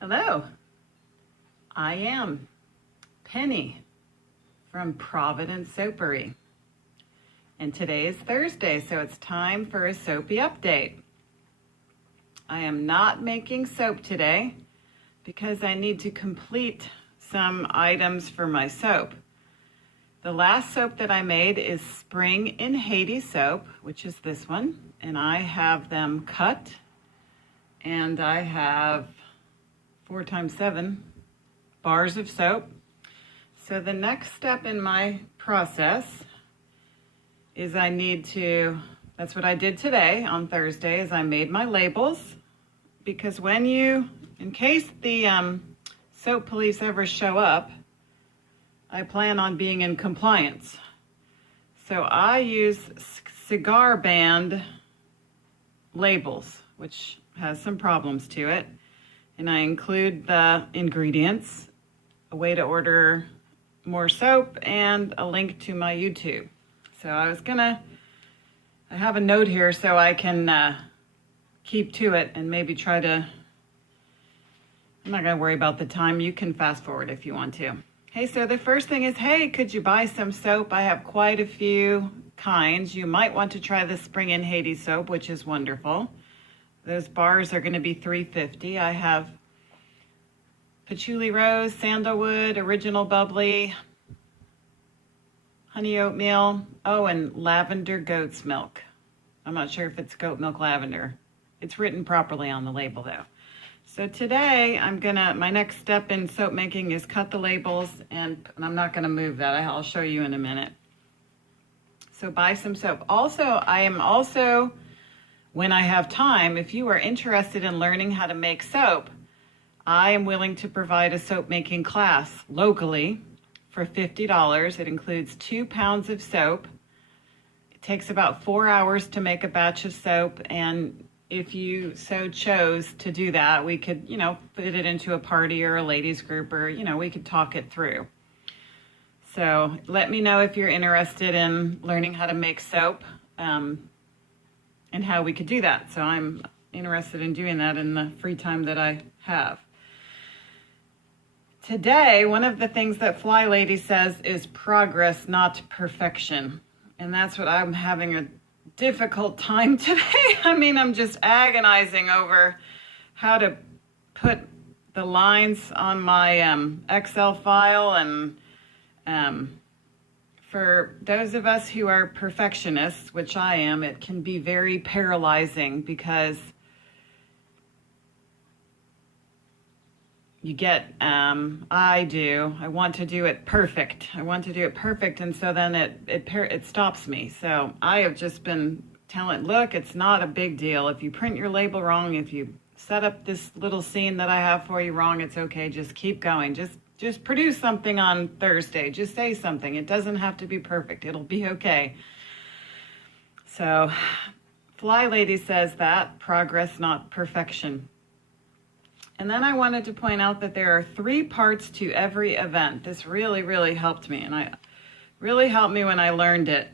Hello, I am Penny from Providence Soapery. And today is Thursday, so it's time for a soapy update. I am not making soap today because I need to complete some items for my soap. The last soap that I made is Spring in Haiti soap, which is this one, and I have them cut, and I have 4 times 7 bars of soap. So the next step in my process is that's what I did today on Thursday, is I made my labels, because in case the soap police ever show up, I plan on being in compliance. So I use cigar band labels, which has some problems to it. And I include the ingredients, a way to order more soap, and a link to my YouTube. So I have a note here so I can keep to it and maybe I'm not gonna worry about the time. You can fast forward if you want to. Hey, so the first thing is, hey, could you buy some soap? I have quite a few kinds. You might want to try the Spring in Haiti soap, which is wonderful. Those bars are going to be $3.50. I have patchouli rose, sandalwood, original bubbly, honey oatmeal, and lavender goat's milk. I'm not sure if it's goat milk lavender. It's written properly on the label though. So today my next step in soap making is cut the labels, and I'm not gonna move that. I'll show you in a minute. So buy some soap. Also, when I have time, if you are interested in learning how to make soap, I am willing to provide a soap making class locally for $50. It includes 2 pounds of soap. It takes about 4 hours to make a batch of soap, and if you so chose to do that, we could, fit it into a party or a ladies group, or, we could talk it through. So let me know if you're interested in learning how to make soap, and how we could do that. So I'm interested in doing that in the free time that I have. Today, one of the things that Fly Lady says is progress, not perfection. And that's what I'm having a difficult time today. I'm just agonizing over how to put the lines on my Excel file, and for those of us who are perfectionists, which I am, it can be very paralyzing, because you get, I want to do it perfect. And so then it stops me. So I have just been telling, look, it's not a big deal. If you print your label wrong, if you set up this little scene that I have for you wrong, it's okay. Just keep going. Just produce something on Thursday. Just say something. It doesn't have to be perfect. It'll be okay. So Fly Lady says that, progress, not perfection. And then I wanted to point out that there are 3 parts to every event. This really, really helped me. And really helped me when I learned it.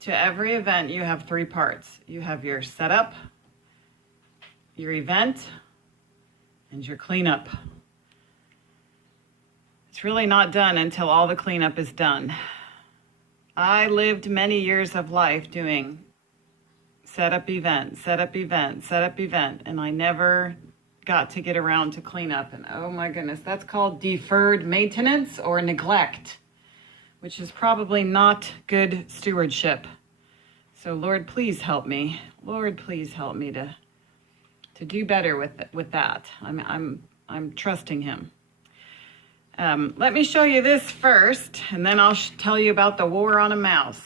To every event, you have 3 parts. You have your setup, your event, and your cleanup. It's really not done until all the cleanup is done. I lived many years of life doing setup event, and I never got to get around to cleanup. And oh my goodness, that's called deferred maintenance or neglect, which is probably not good stewardship. So Lord, please help me. Lord, please help me to do better with that. I'm trusting Him. Let me show you this first, and then I'll tell you about the war on a mouse.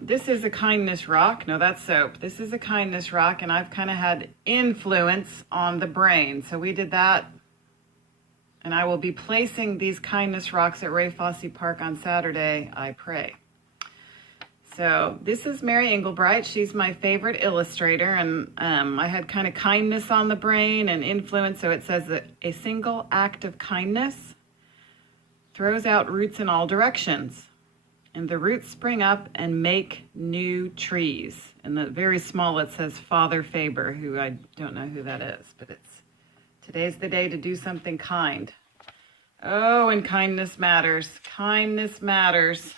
This is a kindness rock. No, that's soap. This is a kindness rock, and I've kind of had influence on the brain. So we did that, and I will be placing these kindness rocks at Ray Fosse Park on Saturday, I pray. So this is Mary Englebright. She's my favorite illustrator, and I had kind of kindness on the brain and influence. So it says that a single act of kindness throws out roots in all directions, and the roots spring up and make new trees. And the very small, it says Father Faber, who I don't know who that is, but it's Today's the day to do something kind. Oh, and kindness matters. Kindness matters.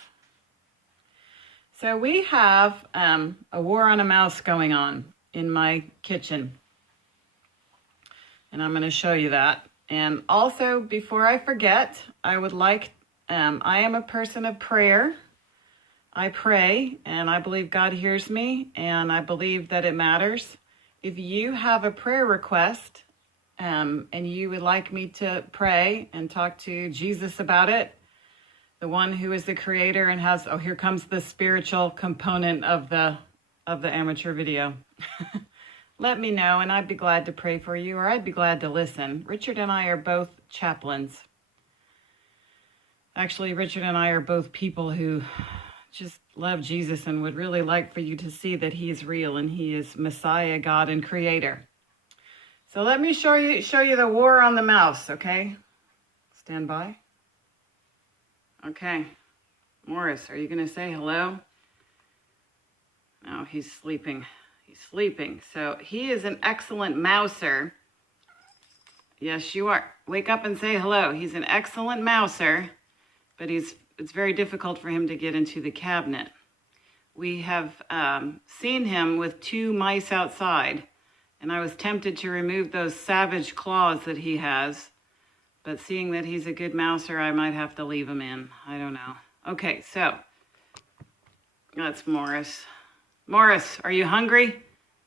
So we have a war on a mouse going on in my kitchen. And I'm going to show you that. And also, before I forget, I would like, I am a person of prayer. I pray, and I believe God hears me, and I believe that it matters. If you have a prayer request, and you would like me to pray and talk to Jesus about it, the one who is the creator and has, oh, here comes the spiritual component of the amateur video. Let me know, and I'd be glad to pray for you, or I'd be glad to listen. Richard and I are both chaplains. Actually, Richard and I are both people who just love Jesus and would really like for you to see that he is real and he is Messiah, God, and Creator. So let me show you the war on the mouse, okay? Stand by. Okay. Morris, are you going to say hello? No, he's sleeping. He's sleeping. So he is an excellent mouser. Yes, you are. Wake up and say hello. He's an excellent mouser, but it's very difficult for him to get into the cabinet. We have seen him with 2 mice outside, and I was tempted to remove those savage claws that he has, but seeing that he's a good mouser, I might have to leave him in. I don't know. Okay, so that's Morris. Morris, are you hungry?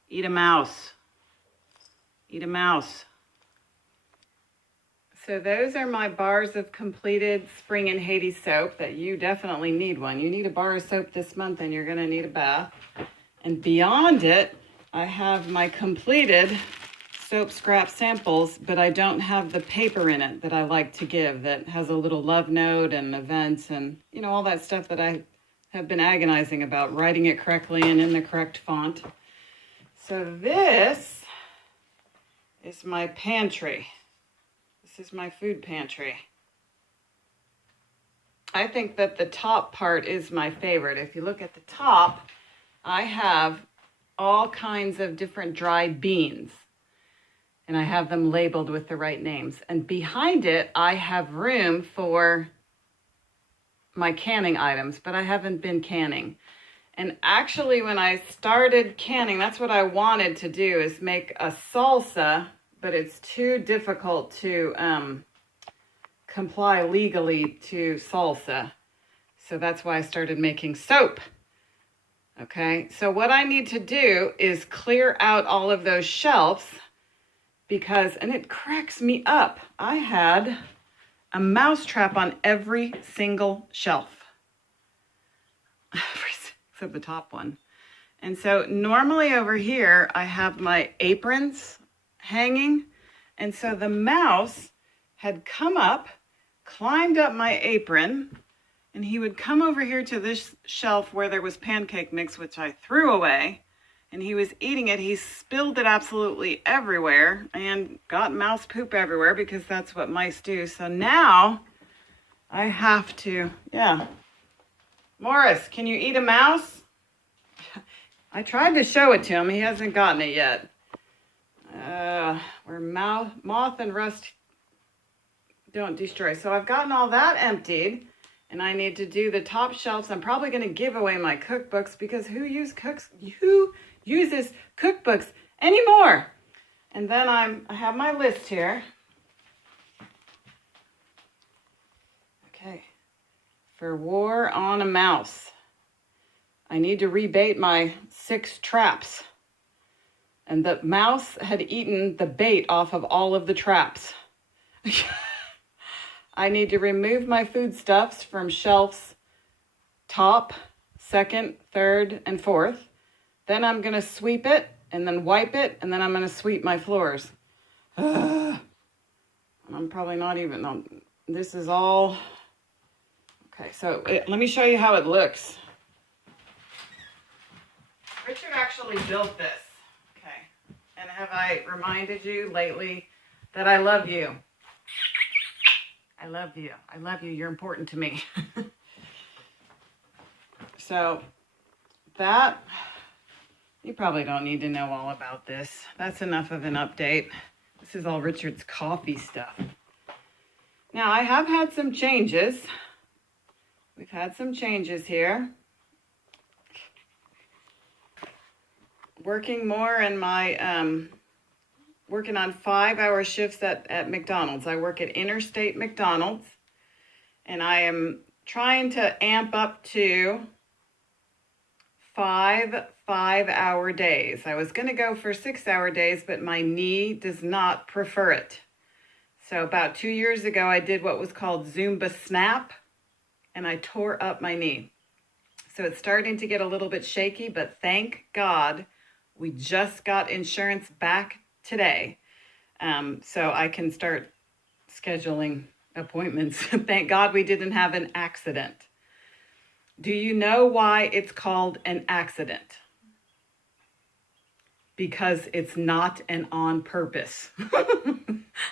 Eat a mouse. Eat a mouse. So those are my bars of completed spring in Haiti soap that you definitely need one. You need a bar of soap this month and you're going to need a bath. And beyond it, I have my completed soap scrap samples, but I don't have the paper in it that I like to give that has a little love note and events and, you know, all that stuff that I have been agonizing about, writing it correctly and in the correct font. So this is my pantry. This is my food pantry. I think that the top part is my favorite. If you look at the top, I have all kinds of different dried beans. And I have them labeled with the right names. And behind it, I have room for my canning items, but I haven't been canning. And actually, when I started canning, that's what I wanted to do, is make a salsa, but it's too difficult to comply legally to salsa. So that's why I started making soap. Okay, so what I need to do is clear out all of those shelves because, and it cracks me up, I had a mouse trap on every single shelf. Except the top one. And so normally over here, I have my aprons hanging. And so the mouse had come up, climbed up my apron, and he would come over here to this shelf where there was pancake mix, which I threw away, and he was eating it. He spilled it absolutely everywhere and got mouse poop everywhere because that's what mice do. So now I have to, yeah. Morris, can you eat a mouse? I tried to show it to him. He hasn't gotten it yet. Where moth and rust don't destroy. So I've gotten all that emptied, and I need to do the top shelves. I'm probably going to give away my cookbooks because who uses cookbooks anymore? And then I have my list here. Okay. For war on a mouse, I need to rebait my 6 traps. And the mouse had eaten the bait off of all of the traps. I need to remove my foodstuffs from shelves top, 2nd, 3rd, and 4th. Then I'm going to sweep it and then wipe it, and then I'm going to sweep my floors. I'm probably not even, no, this is all, okay, so let me show you how it looks. Richard actually built this. And have I reminded you lately that I love you? I love you. I love you. You're important to me. So that, you probably don't need to know all about this. That's enough of an update. This is all Richard's coffee stuff. Now, I have had some changes. We've had some changes here. Working more in my, working on 5-hour shifts at McDonald's. I work at Interstate McDonald's, and I am trying to amp up to 5-hour days. I was going to go for 6-hour days, but my knee does not prefer it. So about 2 years ago, I did what was called Zumba Snap, and I tore up my knee. So it's starting to get a little bit shaky, but thank God we just got insurance back today. So I can start scheduling appointments. Thank God we didn't have an accident. Do you know why it's called an accident? Because it's not an on purpose.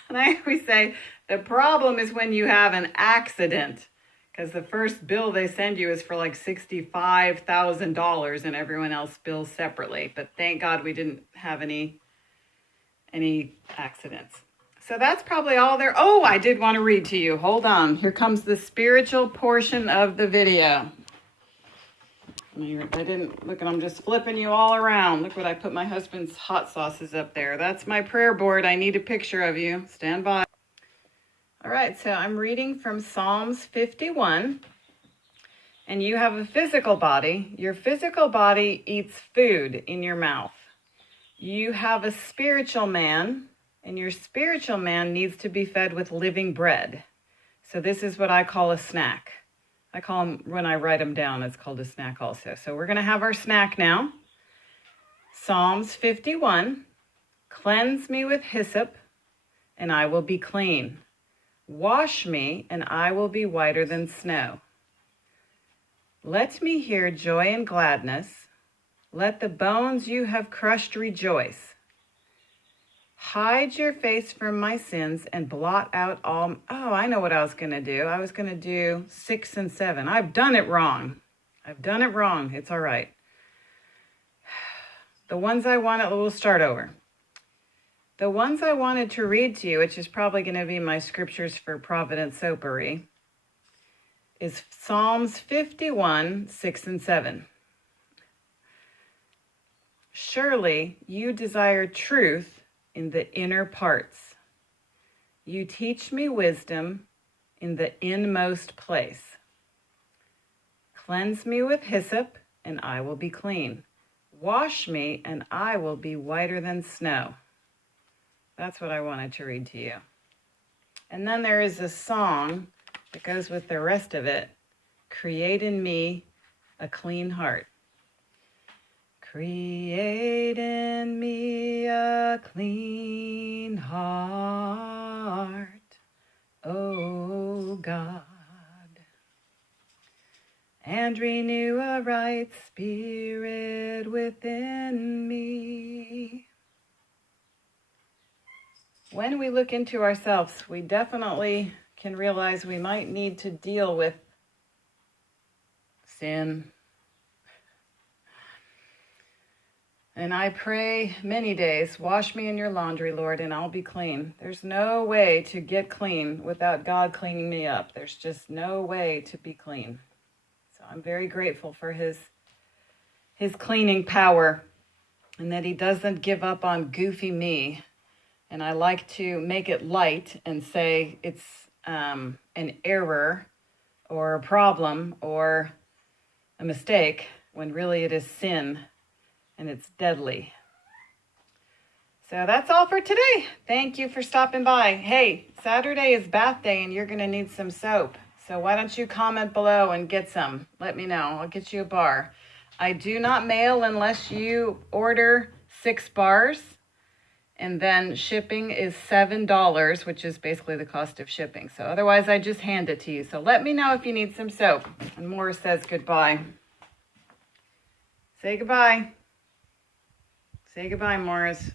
And I always say the problem is when you have an accident, because the first bill they send you is for like $65,000 and everyone else bills separately. But thank God we didn't have any accidents. So that's probably all there. Oh, I did want to read to you. Hold on. Here comes the spiritual portion of the video. I didn't, look, and I'm just flipping you all around. Look what I put my husband's hot sauces up there. That's my prayer board. I need a picture of you. Stand by. All right, so I'm reading from Psalms 51. And you have a physical body. Your physical body eats food in your mouth. You have a spiritual man, and your spiritual man needs to be fed with living bread. So this is what I call a snack. I call them, when I write them down, it's called a snack also. So we're going to have our snack now. Psalms 51, cleanse me with hyssop, and I will be clean. Wash me, and I will be whiter than snow. Let me hear joy and gladness. Let the bones you have crushed rejoice. Hide your face from my sins and blot out all... Oh, I know what I was going to do. I was going to do 6 and 7. I've done it wrong. It's all right. The ones I wanted, we'll start over. The ones I wanted to read to you, which is probably going to be my scriptures for Providence Soapery, is Psalms 51, 6 and 7. Surely you desire truth in the inner parts. You teach me wisdom in the inmost place. Cleanse me with hyssop, and I will be clean. Wash me, and I will be whiter than snow. That's what I wanted to read to you. And then there is a song that goes with the rest of it. Create in me a clean heart. Create in me a clean heart, O God, and renew a right spirit within me. When we look into ourselves, we definitely can realize we might need to deal with sin. And I pray many days, wash me in your laundry, Lord, and I'll be clean. There's no way to get clean without God cleaning me up. There's just no way to be clean. So I'm very grateful for his cleaning power, and that he doesn't give up on goofy me. And I like to make it light and say it's an error or a problem or a mistake, when really it is sin. And it's deadly. So that's all for today. Thank you for stopping by. Hey, Saturday is bath day and you're going to need some soap. So why don't you comment below and get some? Let me know. I'll get you a bar. I do not mail unless you order 6 bars. And then shipping is $7, which is basically the cost of shipping. So otherwise, I just hand it to you. So let me know if you need some soap. And Morris says goodbye. Say goodbye. Say goodbye, Morris.